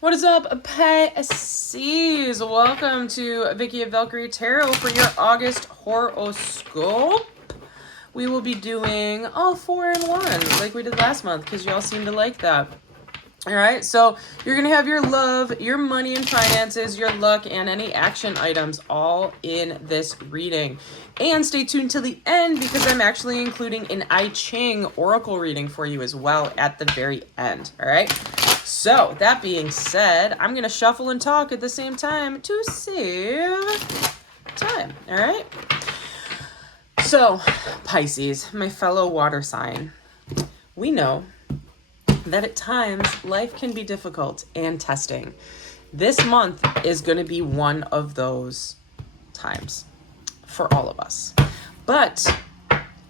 What is up, Pisces? Welcome to Vicky of Valkyrie Tarot for your August horoscope. We will be doing all 4 in 1 like we did last month because y'all seem to like that. All right, so you're going to have your love, your money and finances, your luck, and any action items all in this reading. And stay tuned till the end because I'm actually including an I Ching oracle reading for you as well at the very end. All right, so that being said, I'm going to shuffle and talk at the same time to save time. All right, so Pisces, my fellow water sign, we know that at times life can be difficult and testing. This month is going to be one of those times for all of us. But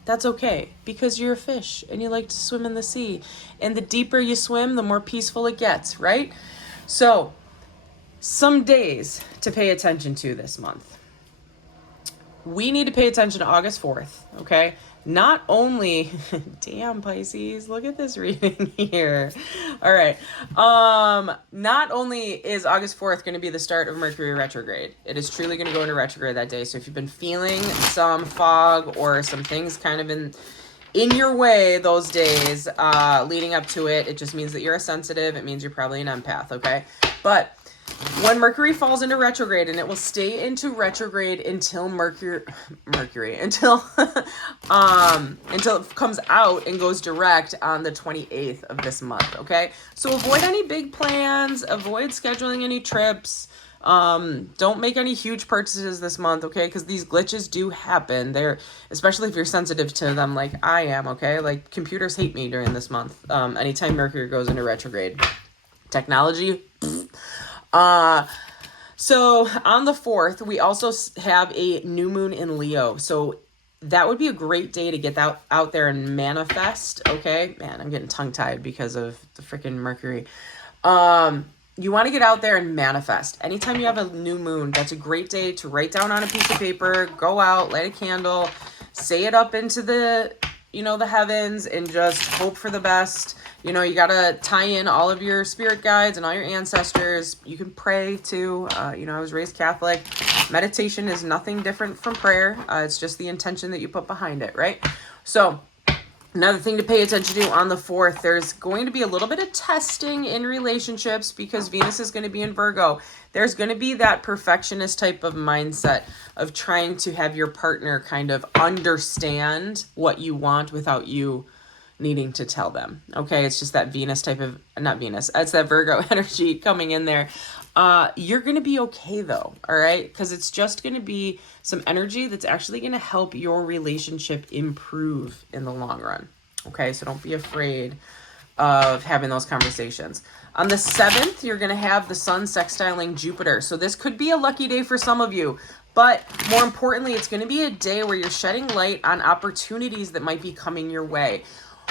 that's okay because you're a fish and you like to swim in the sea. And the deeper you swim, the more peaceful it gets, right? So, some days to pay attention to this month. We need to pay attention to August 4th, okay? Not only, damn Pisces, look at this reading here. All right. Not only is August 4th going to be the start of Mercury retrograde, it is truly going to go into retrograde that day. So if you've been feeling some fog or some things kind of in your way those days leading up to it, it just means that you're a sensitive. It means you're probably an empath, okay? But when Mercury falls into retrograde, and it will stay into retrograde until until it comes out and goes direct on the 28th of this month, okay? So avoid any big plans, avoid scheduling any trips, don't make any huge purchases this month, okay? Because these glitches do happen. Especially if you're sensitive to them like I am, okay? Like computers hate me during this month. Anytime Mercury goes into retrograde. Technology, so on the 4th, we also have a new moon in Leo. So that would be a great day to get out there and manifest. Okay, man, I'm getting tongue tied because of the freaking Mercury. You want to get out there and manifest. Anytime you have a new moon, that's a great day to write down on a piece of paper, go out, light a candle, say it up into the heavens and just hope for the best. You got to tie in all of your spirit guides and all your ancestors. You can pray too. I was raised Catholic. Meditation is nothing different from prayer. It's just the intention that you put behind it, right? So another thing to pay attention to on the 4th, there's going to be a little bit of testing in relationships because Venus is going to be in Virgo. There's going to be that perfectionist type of mindset of trying to have your partner kind of understand what you want without you needing to tell them. Okay, it's just that Venus type of, not Venus, it's that Virgo energy coming in there. You're going to be okay though, all right? Because it's just going to be some energy that's actually going to help your relationship improve in the long run. Okay, so don't be afraid of having those conversations. On the 7th, you're going to have the sun sextiling Jupiter. So this could be a lucky day for some of you. But more importantly, it's going to be a day where you're shedding light on opportunities that might be coming your way.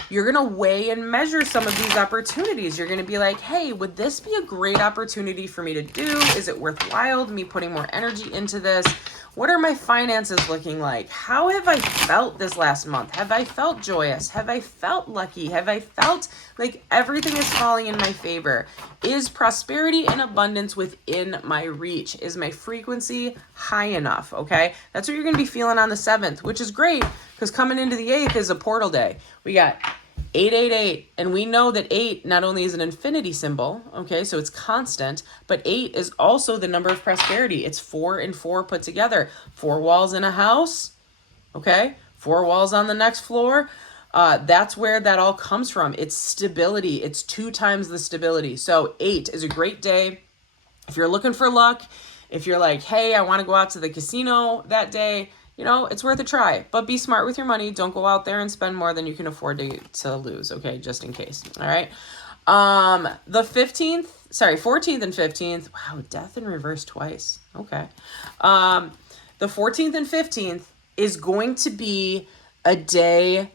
You're going to weigh and measure some of these opportunities. You're going to be like, hey, would this be a great opportunity for me to do? Is it worthwhile me putting more energy into this? What are my finances looking like? How have I felt this last month? Have I felt joyous? Have I felt lucky? Have I felt like everything is falling in my favor? Is prosperity and abundance within my reach? Is my frequency high enough? Okay, that's what you're going to be feeling on the 7th, which is great because coming into the 8th is a portal day. We got 888, and we know that 8 not only is an infinity symbol, okay, so it's constant, but 8 is also the number of prosperity. It's 4 and 4 put together. 4 walls in a house, okay, 4 walls on the next floor. That's where that all comes from. It's stability. It's 2 times the stability. So 8 is a great day. If you're looking for luck, if you're like, hey, I want to go out to the casino that day, it's worth a try, but be smart with your money. Don't go out there and spend more than you can afford to lose, okay, just in case, all right? The 14th and 15th, wow, death in reverse twice, okay. The 14th and 15th is going to be a day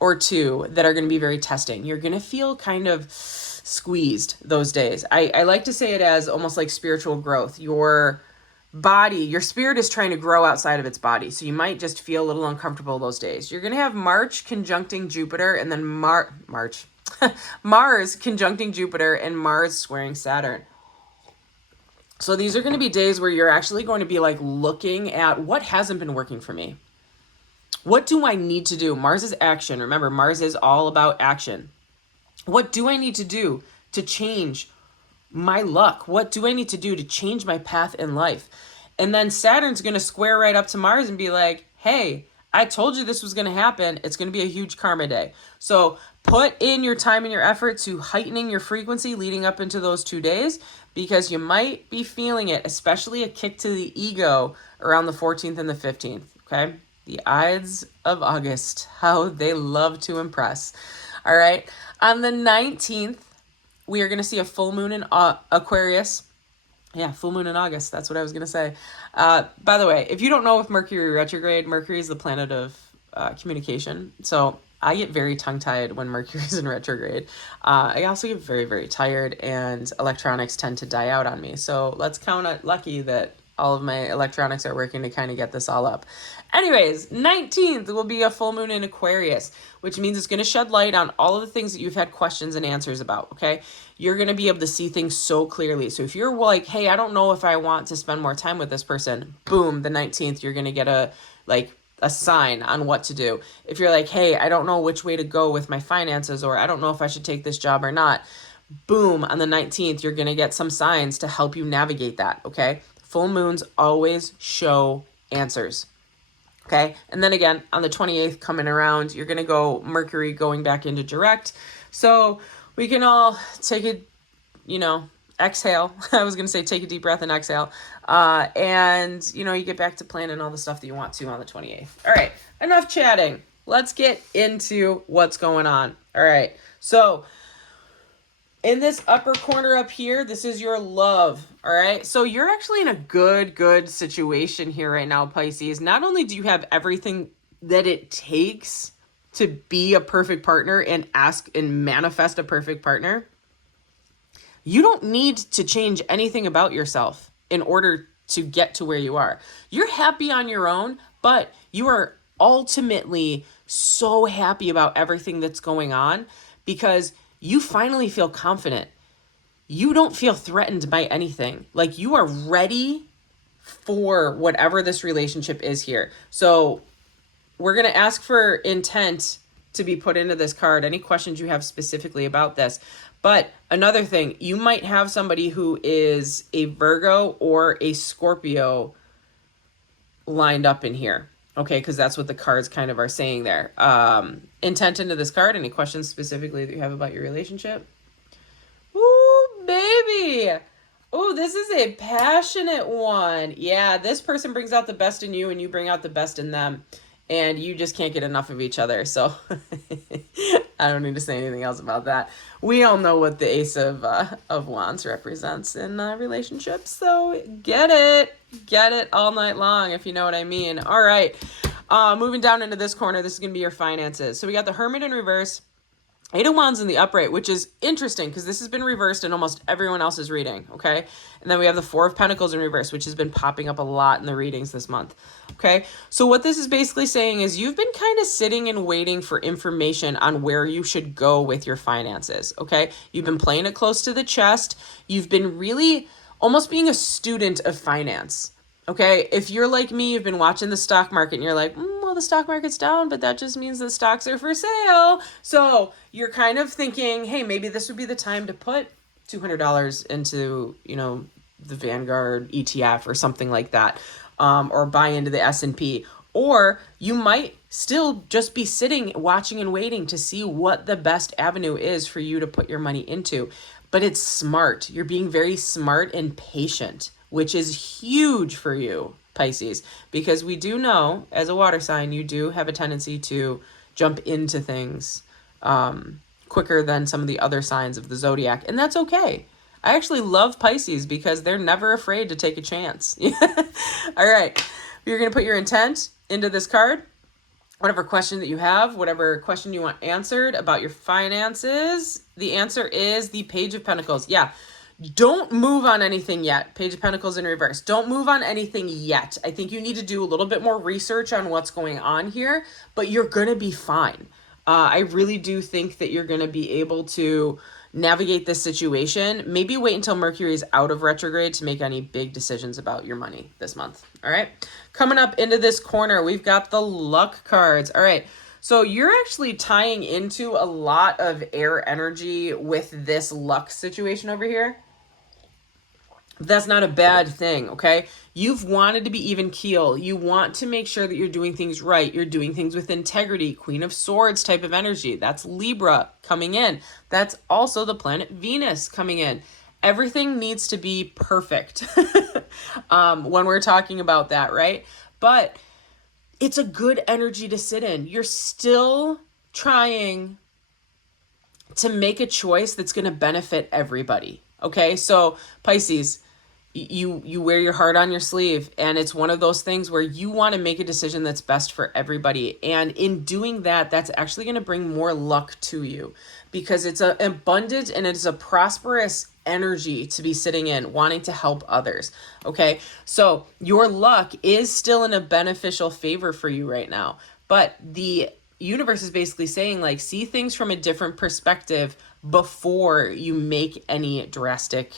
or two that are going to be very testing. You're going to feel kind of squeezed those days. I like to say it as almost like spiritual growth. Your body, your spirit is trying to grow outside of its body. So you might just feel a little uncomfortable those days. You're going to have March conjuncting Jupiter and then March. Mars conjuncting Jupiter and Mars squaring Saturn. So these are going to be days where you're actually going to be like looking at what hasn't been working for me. What do I need to do? Mars is action. Remember, Mars is all about action. What do I need to do to change my luck? What do I need to do to change my path in life? And then Saturn's going to square right up to Mars and be like, hey, I told you this was going to happen. It's going to be a huge karma day. So put in your time and your effort to heightening your frequency leading up into those 2 days, because you might be feeling it, especially a kick to the ego around the 14th and the 15th. Okay. The Ides of August, how they love to impress. All right. On the 19th, we are going to see a full moon in Aquarius. Yeah, full moon in August. That's what I was going to say. By the way, if you don't know, with Mercury retrograde, Mercury is the planet of communication. So I get very tongue-tied when Mercury is in retrograde. I also get very, very tired, and electronics tend to die out on me. So let's count it lucky that all of my electronics are working to kind of get this all up. Anyways, 19th will be a full moon in Aquarius, which means it's going to shed light on all of the things that you've had questions and answers about, okay? You're going to be able to see things so clearly. So if you're like, hey, I don't know if I want to spend more time with this person, boom, the 19th, you're going to get a sign on what to do. If you're like, hey, I don't know which way to go with my finances, or I don't know if I should take this job or not, boom, on the 19th, you're going to get some signs to help you navigate that, okay? Full moons always show answers. Okay. And then again, on the 28th coming around, you're going to go Mercury going back into direct. So we can all take a, exhale. I was going to say, take a deep breath and exhale. And you get back to planning all the stuff that you want to on the 28th. All right. Enough chatting. Let's get into what's going on. All right. So in this upper corner up here, this is your love, all right? So you're actually in a good situation here right now, Pisces. Not only do you have everything that it takes to be a perfect partner and ask and manifest a perfect partner, you don't need to change anything about yourself in order to get to where you are. You're happy on your own, but you are ultimately so happy about everything that's going on because you finally feel confident. You don't feel threatened by anything. Like, you are ready for whatever this relationship is here. So we're going to ask for intent to be put into this card. Any questions you have specifically about this. But another thing, you might have somebody who is a Virgo or a Scorpio lined up in here. Okay, because that's what the cards kind of are saying there. Intent into this card. Any questions specifically that you have about your relationship? Ooh, baby. Ooh, this is a passionate one. Yeah, this person brings out the best in you and you bring out the best in them. And you just can't get enough of each other. So I don't need to say anything else about that. We all know what the Ace of Wands represents in relationships. So get it all night long, if you know what I mean. All right. Moving down into this corner, this is going to be your finances. So we got the Hermit in reverse, Eight of Wands in the upright, which is interesting because this has been reversed in almost everyone else's reading, okay? And then we have the Four of Pentacles in reverse, which has been popping up a lot in the readings this month, okay? So what this is basically saying is you've been kind of sitting and waiting for information on where you should go with your finances, okay? You've been playing it close to the chest. You've been really almost being a student of finance, okay? If you're like me, you've been watching the stock market and you're like, well, the stock market's down, but that just means the stocks are for sale. So you're kind of thinking, hey, maybe this would be the time to put $200 into, the Vanguard ETF or something like that, or buy into the S&P. Or you might still just be sitting, watching and waiting to see what the best avenue is for you to put your money into. But it's smart. You're being very smart and patient, which is huge for you, Pisces, because we do know as a water sign, you do have a tendency to jump into things quicker than some of the other signs of the zodiac. And that's okay. I actually love Pisces because they're never afraid to take a chance. All right. You're going to put your intent into this card. Whatever question that you have, whatever question you want answered about your finances, the answer is the Page of Pentacles. Yeah. Don't move on anything yet. Page of Pentacles in reverse. Don't move on anything yet. I think you need to do a little bit more research on what's going on here, but you're going to be fine. I really do think that you're going to be able to navigate this situation. Maybe wait until Mercury is out of retrograde to make any big decisions about your money this month. All right. Coming up into this corner, we've got the luck cards. All right. So you're actually tying into a lot of air energy with this luck situation over here. That's not a bad thing, okay? You've wanted to be even keel. You want to make sure that you're doing things right. You're doing things with integrity. Queen of Swords type of energy. That's Libra coming in. That's also the planet Venus coming in. Everything needs to be perfect when we're talking about that, right? But it's a good energy to sit in. You're still trying to make a choice that's going to benefit everybody, okay? So Pisces, you wear your heart on your sleeve, and it's one of those things where you want to make a decision that's best for everybody. And in doing that, that's actually going to bring more luck to you, because it's an abundant and it's a prosperous energy to be sitting in, wanting to help others. Okay. So your luck is still in a beneficial favor for you right now, but the universe is basically saying, like, see things from a different perspective before you make any drastic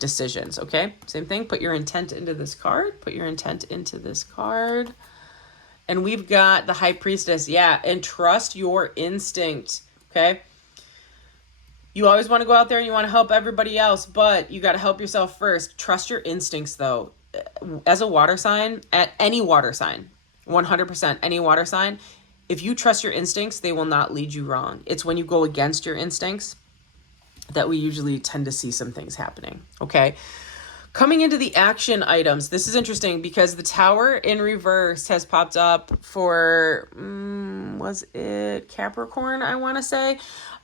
decisions. Okay. Same thing. Put your intent into this card. Put your intent into this card. And we've got the High Priestess. Yeah. And trust your instinct. Okay. You always want to go out there and you want to help everybody else, but you got to help yourself first. Trust your instincts, though. As a water sign, at any water sign, 100% any water sign, if you trust your instincts, they will not lead you wrong. It's when you go against your instincts that we usually tend to see some things happening. Okay. Coming into the action items, this is interesting because the Tower in reverse has popped up for, was it Capricorn, I want to say?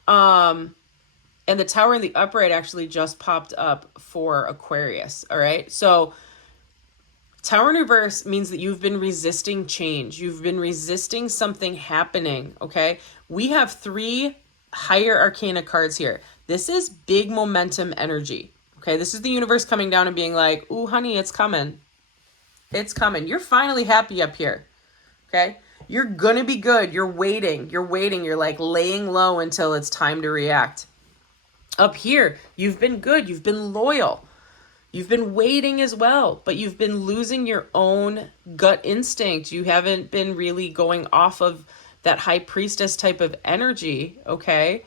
And the Tower in the upright actually just popped up for Aquarius. All right. So Tower in reverse means that you've been resisting change. You've been resisting something happening. Okay. We have 3 higher arcana cards here. This is big momentum energy. Okay. This is the universe coming down and being like, ooh, honey, it's coming. It's coming. You're finally happy up here. Okay. You're going to be good. You're waiting. You're waiting. You're like laying low until it's time to react. Up here, you've been good. You've been loyal. You've been waiting as well, but you've been losing your own gut instinct. You haven't been really going off of that High Priestess type of energy, okay?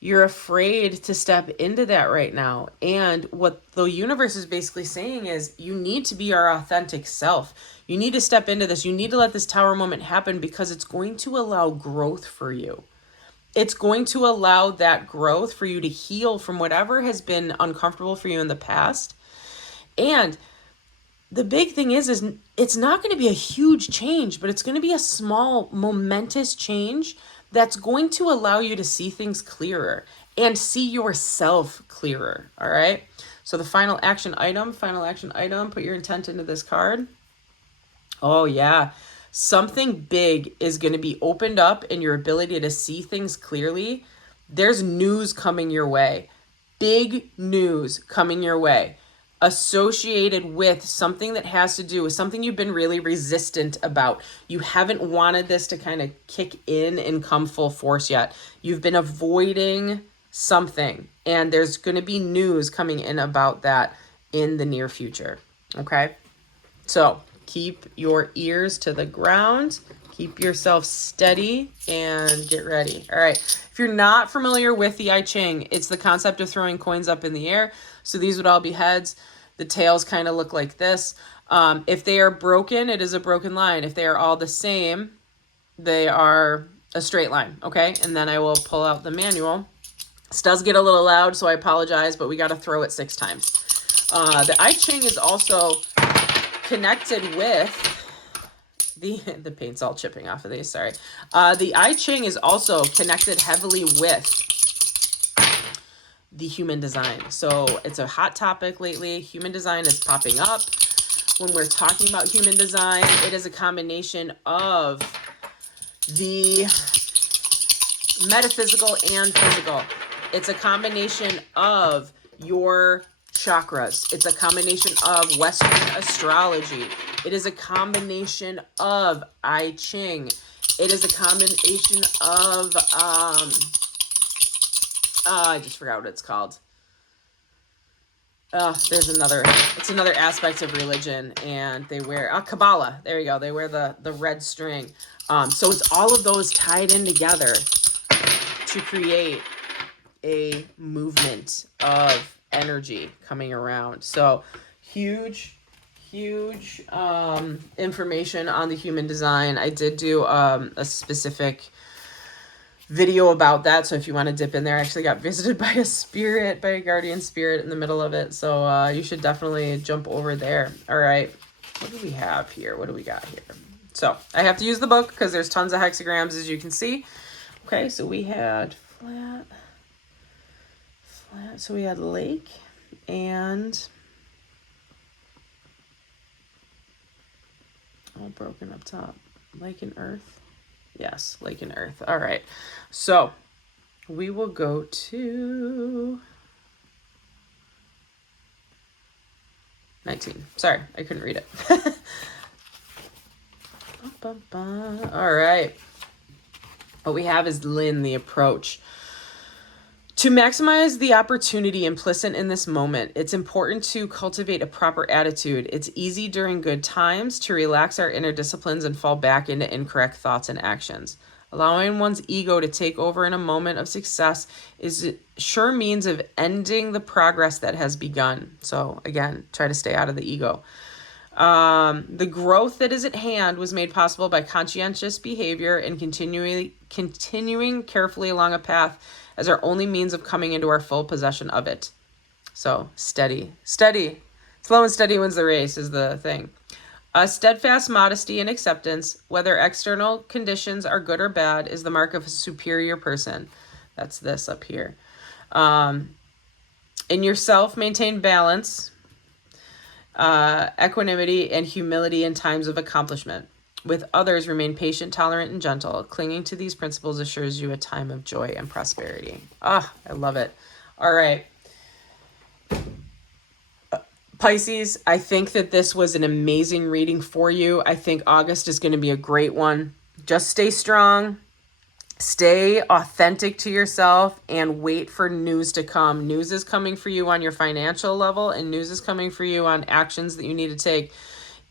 You're afraid to step into that right now. And what the universe is basically saying is you need to be your authentic self. You need to step into this. You need to let this Tower moment happen because it's going to allow growth for you. It's going to allow that growth for you to heal from whatever has been uncomfortable for you in the past. And the big thing is it's not going to be a huge change, but it's going to be a small, momentous change that's going to allow you to see things clearer and see yourself clearer. All right. So the final action item, put your intent into this card. Oh, yeah. Something big is going to be opened up in your ability to see things clearly. There's news coming your way. Big news coming your way associated with something that has to do with something you've been really resistant about. You haven't wanted this to kind of kick in and come full force yet. You've been avoiding something, and there's going to be news coming in about that in the near future. Okay? So keep your ears to the ground, keep yourself steady, and get ready. All right. If you're not familiar with the I Ching, it's the concept of throwing coins up in the air. So these would all be heads. The tails kind of look like this. If they are broken, it is a broken line. If they are all the same, they are a straight line. Okay. And then I will pull out the manual. This does get a little loud, so I apologize, but we got to throw it 6 times. The I Ching is also connected with the paint's all chipping off of these. Sorry. The I Ching is also connected heavily with the human design. So it's a hot topic lately. Human design is popping up. When we're talking about human design, it is a combination of the metaphysical and physical. It's a combination of your chakras. It's a combination of Western astrology. It is a combination of I Ching. It is a combination of, I just forgot what it's called. It's another aspect of religion, and they wear, Kabbalah. There you go. They wear the red string. So it's all of those tied in together to create a movement of energy coming around. So huge information on the human design. I did do a specific video about that, so if you want to dip in there, I actually got visited by a guardian spirit in the middle of it, so you should definitely jump over there. All right, what do we have here? What do we got here? So I have to use the book because there's tons of hexagrams, as you can see. Okay, so we had flat, so we had lake and all broken up top. Lake and earth. Yes, lake and earth. All right, so we will go to 19. Sorry, I couldn't read it. All right, what we have is Lynn, the approach. To maximize the opportunity implicit in this moment, it's important to cultivate a proper attitude. It's easy during good times to relax our inner disciplines and fall back into incorrect thoughts and actions. Allowing one's ego to take over in a moment of success is a sure means of ending the progress that has begun. So again, try to stay out of the ego. The growth that is at hand was made possible by conscientious behavior and continuing carefully along a path as our only means of coming into our full possession of it. So steady. Slow and steady wins the race is the thing. A steadfast modesty and acceptance, whether external conditions are good or bad, is the mark of a superior person. That's this up here. In yourself, maintain balance, equanimity, and humility in times of accomplishment. With others, remain patient, tolerant, and gentle. Clinging to these principles assures you a time of joy and prosperity. I love it. All right. Pisces, I think that this was an amazing reading for you. I think August is going to be a great one. Just stay strong. Stay authentic to yourself and wait for news to come. News is coming for you on your financial level, and news is coming for you on actions that you need to take.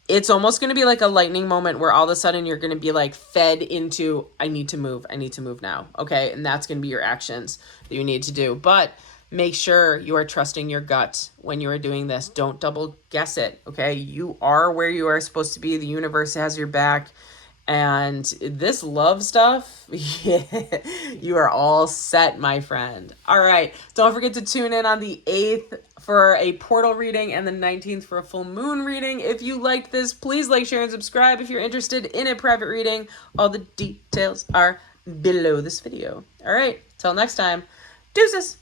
It's almost going to be like a lightning moment where all of a sudden you're going to be like fed into, I need to move now. Okay. And that's going to be your actions that you need to do. But make sure you are trusting your gut when you are doing this. Don't double guess it. Okay. You are where you are supposed to be. The universe has your back. And this love stuff, yeah, you are all set, my friend. All right. Don't forget to tune in on the 8th for a portal reading and the 19th for a full moon reading. If you liked this, please like, share, and subscribe. If you're interested in a private reading, all the details are below this video. All right. Till next time. Deuces.